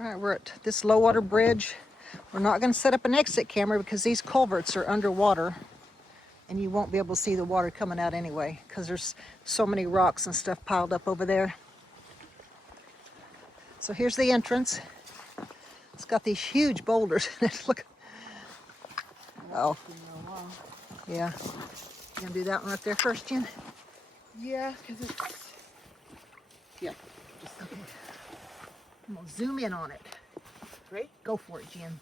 All right, we're at this low water bridge. We're not going to set up an exit camera because these culverts are underwater and you won't be able to see the water coming out anyway because there's so many rocks and stuff piled up over there. So here's the entrance. It's got these huge boulders in it. Look. Oh. Yeah. You gonna do that one right there first, Jen? Yeah, because it's... Yeah. Okay. I'm gonna zoom in on it. Ready? Go for it, Jen.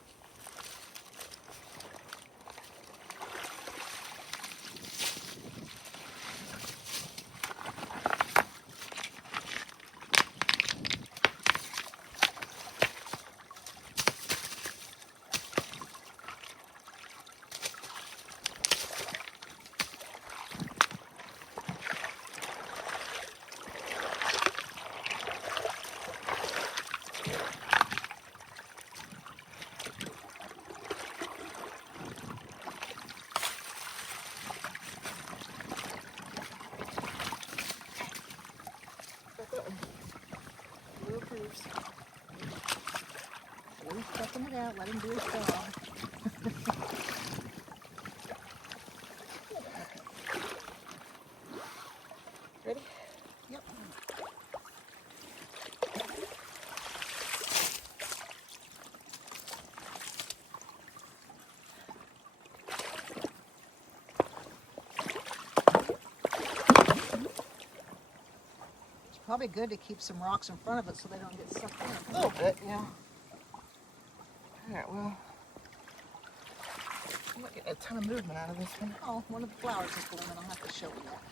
Always checking it out, let him do his job. Ready? Yep. It's probably good to keep some rocks in front of it so they don't get sucked in. A little bit, yeah. Alright, well, I'm not getting a ton of movement out of this one. Oh, one of the flowers is blooming. I'll have to show you that.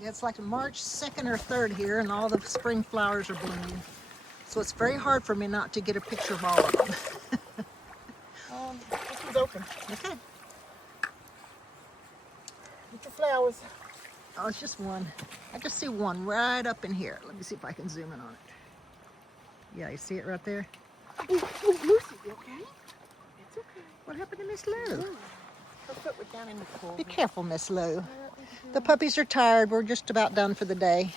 Yeah, it's like March 2nd or 3rd here, and all the spring flowers are blooming. So it's very hard for me not to get a picture of all of them. This one's open. Okay. Get your flowers. Oh, it's just one. I just see one right up in here. Let me see if I can zoom in on it. Yeah, you see it right there? Oh, Lucy, you okay? It's okay. What happened to Miss Lou? Her foot was down in the pool. Be careful, Miss Lou. The puppies are tired. We're just about done for the day.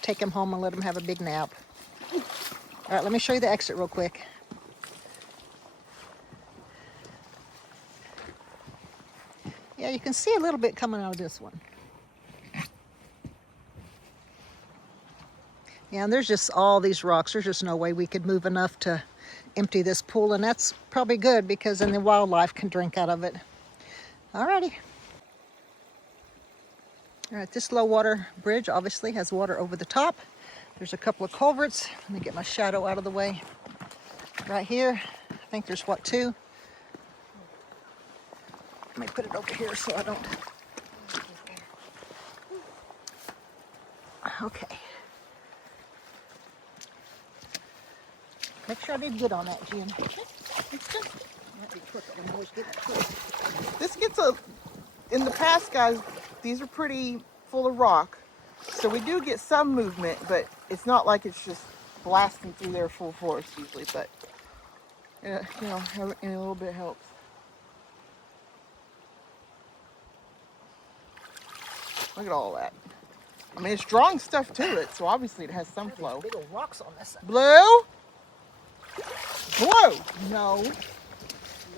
Take them home and let them have a big nap. All right, let me show you the exit real quick. Yeah, you can see a little bit coming out of this one. Yeah, and there's just all these rocks. There's just no way we could move enough to empty this pool, and that's probably good because then the wildlife can drink out of it. Alrighty. All right, this low water bridge obviously has water over the top. There's a couple of culverts. Let me get my shadow out of the way. Right here, I think there's what, 2? Let me put it over here so I don't. Okay. Make sure I did good on that, Jen. This gets in the past, guys, these are pretty full of rock. So we do get some movement, but it's not like it's just blasting through there full force usually, but you know, having a little bit helps. Look at all that. I mean, it's drawing stuff to it, so obviously it has some flow. Big old rocks on this side. Blue? Blue? No.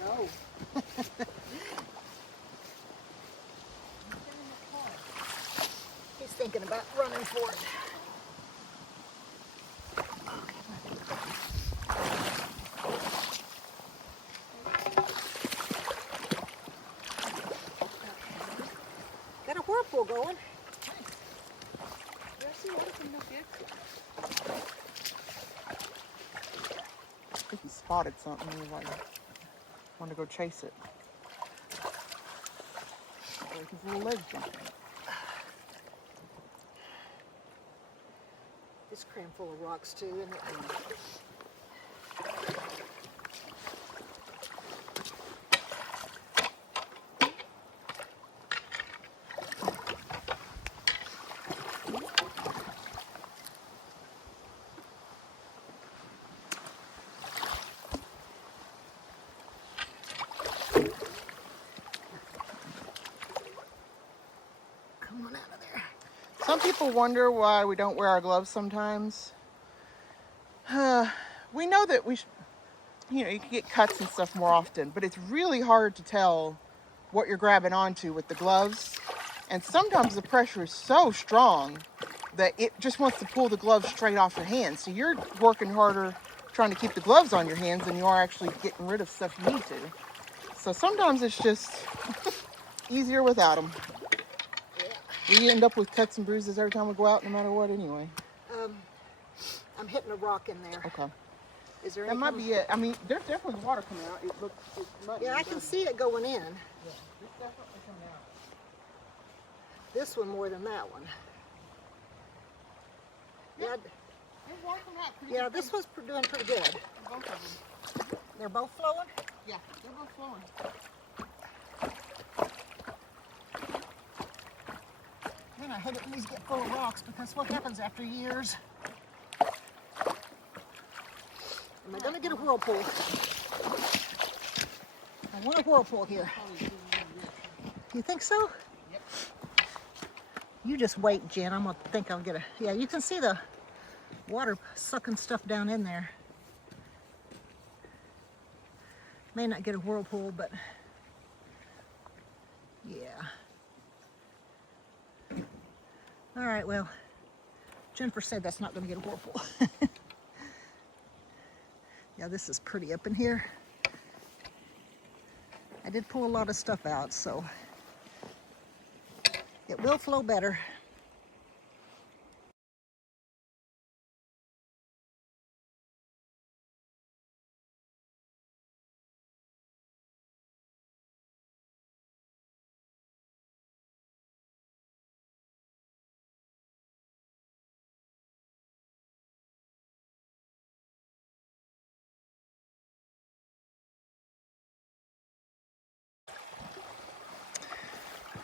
No. He's thinking about running for it. Got a whirlpool going. I think he spotted something. He wanted to go chase it. Like his little legs jumping. It's crammed full of rocks too, isn't it? Come on out of there. Some people wonder why we don't wear our gloves sometimes. We know that you know, you can get cuts and stuff more often, but it's really hard to tell what you're grabbing onto with the gloves. And sometimes the pressure is so strong that it just wants to pull the gloves straight off your hands. So you're working harder trying to keep the gloves on your hands than you are actually getting rid of stuff you need to. So sometimes it's just easier without them. We end up with cuts and bruises every time we go out, no matter what, anyway. I'm hitting a rock in there. Okay. Is there That any might be it. I mean, there's definitely water coming out. It looks muddy. Yeah, I can see it going in. Yeah, it's definitely coming out. This one more than that one. Yeah, There's water coming out pretty yeah, good. this one's doing pretty good. Both of them. They're both flowing? Yeah, they're both flowing. Man, I hate it when these get full of rocks because what happens after years? Am I gonna get a whirlpool? I want a whirlpool here. You think so? Yep. You just wait, Jen. I'm gonna think I'll get a. Yeah, you can see the water sucking stuff down in there. May not get a whirlpool, but yeah. All right, well, Jennifer said that's not gonna get a whirlpool. Yeah, this is pretty up in here. I did pull a lot of stuff out, so it will flow better.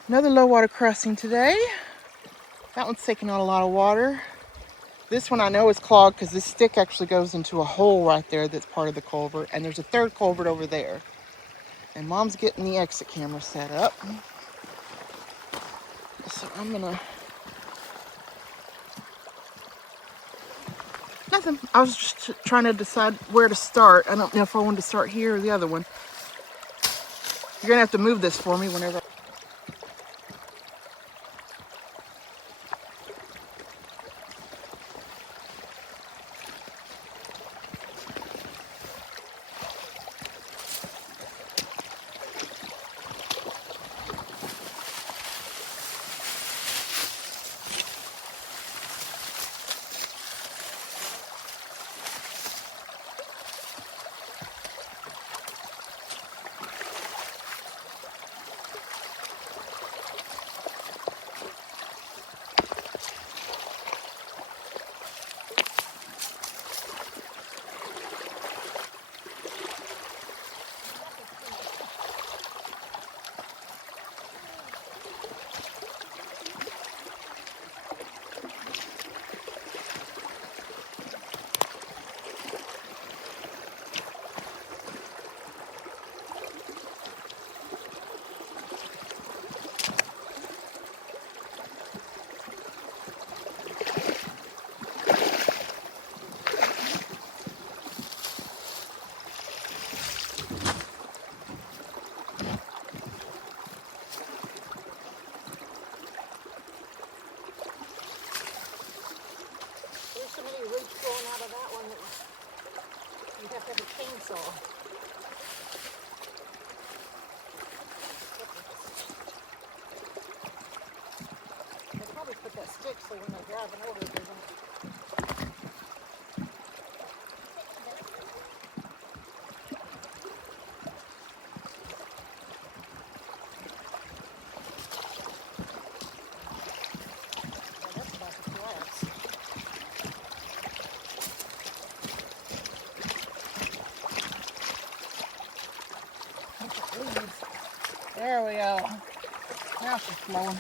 Another low water crossing today. That one's taking on a lot of water. This one I know is clogged because this stick actually goes into a hole right there that's part of the culvert, and there's a third culvert over there. And Mom's getting the exit camera set up. So I'm gonna... Nothing. I was just trying to decide where to start. I don't know if I wanted to start here or the other one. You're gonna have to move this for me whenever. There's so many roots growing out of that one that you have to have a chainsaw. They probably put that stick so when they're driving over it doesn't. Oh, that's about to collapse. There we go. Now she's flowing.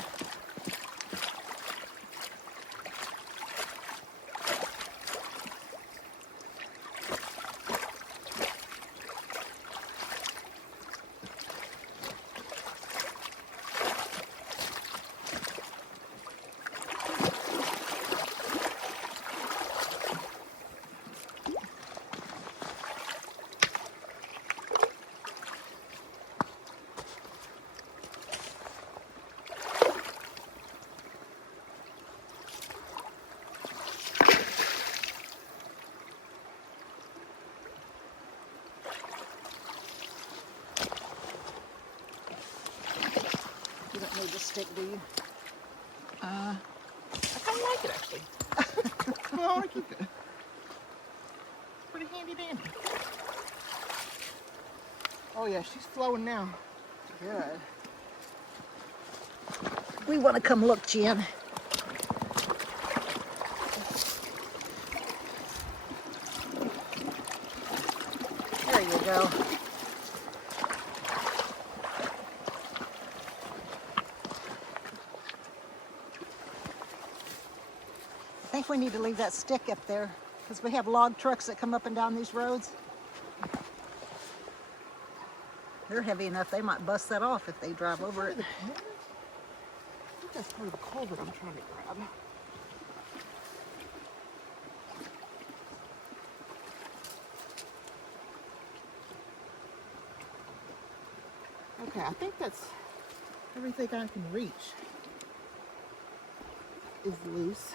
do you? I kind of like it actually. I want to keep it. It's pretty handy dandy. Oh yeah, she's flowing now. Good. We want to come look, Jen. There you go. I think we need to leave that stick up there because we have log trucks that come up and down these roads. They're heavy enough they might bust that off if they drive over it. I think that's part of the culvert I'm trying to grab. Okay, I think that's everything I can reach is loose.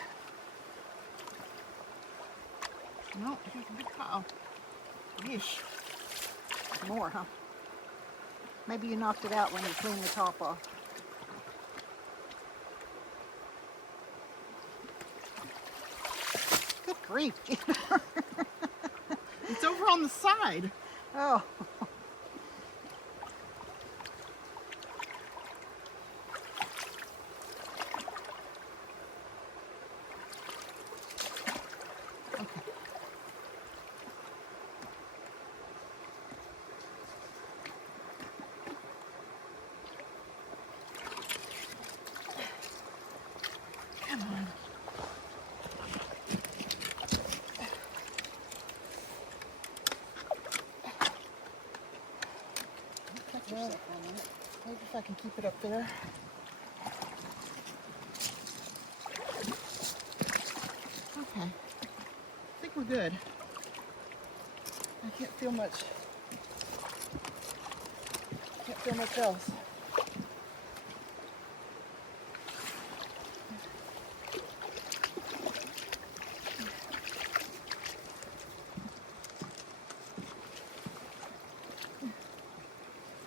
No, here's a big pile. Yeesh. More, huh? Maybe you knocked it out when you cleaned the top off. Good grief, Jen. It's over on the side. Oh. Come on. Catch yourself for a minute. Maybe if I can keep it up there. Okay. I think we're good. I can't feel much. Can't feel much else.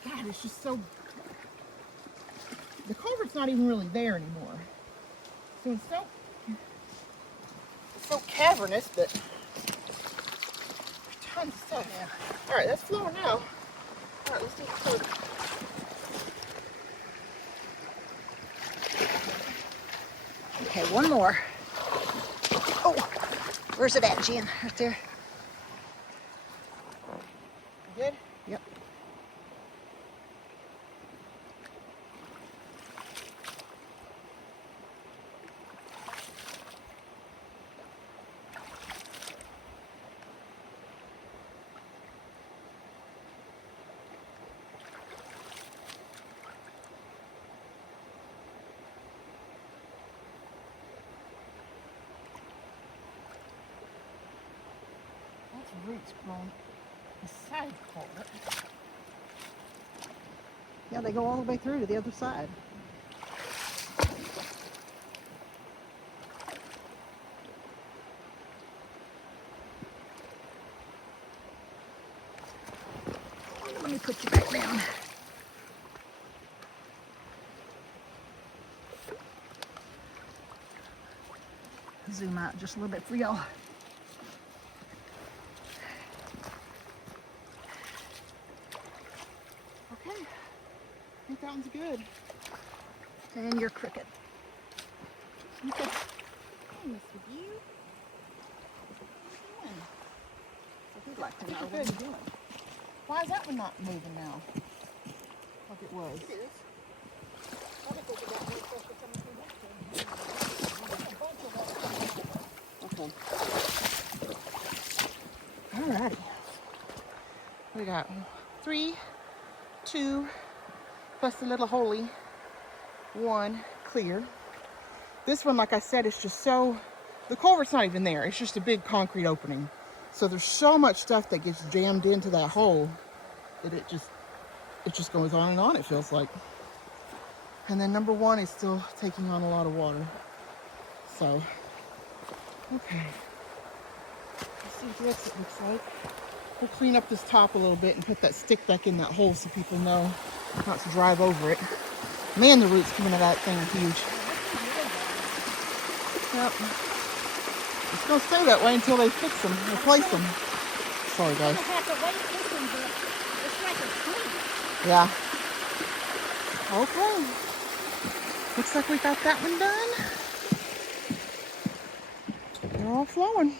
God, it's just so. The culvert's not even really there anymore. So it's so cavernous, but there's tons of stuff. Yeah. All right, that's flowing now. All right, let's do the culvert. Okay, one more. Oh, where's it at, Jen? Right there. Good? Yep. That's roots growing beside the culvert. Yeah, they go all the way through to the other side. Let me put you back down. Zoom out just a little bit for y'all. Okay. I think that one's good. And your cricket. Okay. Hey, Mr. View. What are you doing? So we'd like to know Good. what you're doing. Why is that one not moving now? Like it was. It is. Probably because you got more pressure coming through that thing. A bunch of them. Okay. Alrighty. We got 3, 2, plus a little holy, 1 clear. This one, like I said, is just so, the culvert's not even there. It's just a big concrete opening. So there's so much stuff that gets jammed into that hole that it just goes on and on, it feels like. And then number 1 is still taking on a lot of water. So, okay. Let's see what the exit looks like. We'll clean up this top a little bit and put that stick back in that hole so people know not to drive over it. Man, the roots coming out of that thing are huge. Yep. It's going to stay that way until they fix them, replace them. Sorry, I'm guys. gonna have to wait this one, but it's like a tree. Yeah. Okay. Looks like we got that one done. They're all flowing.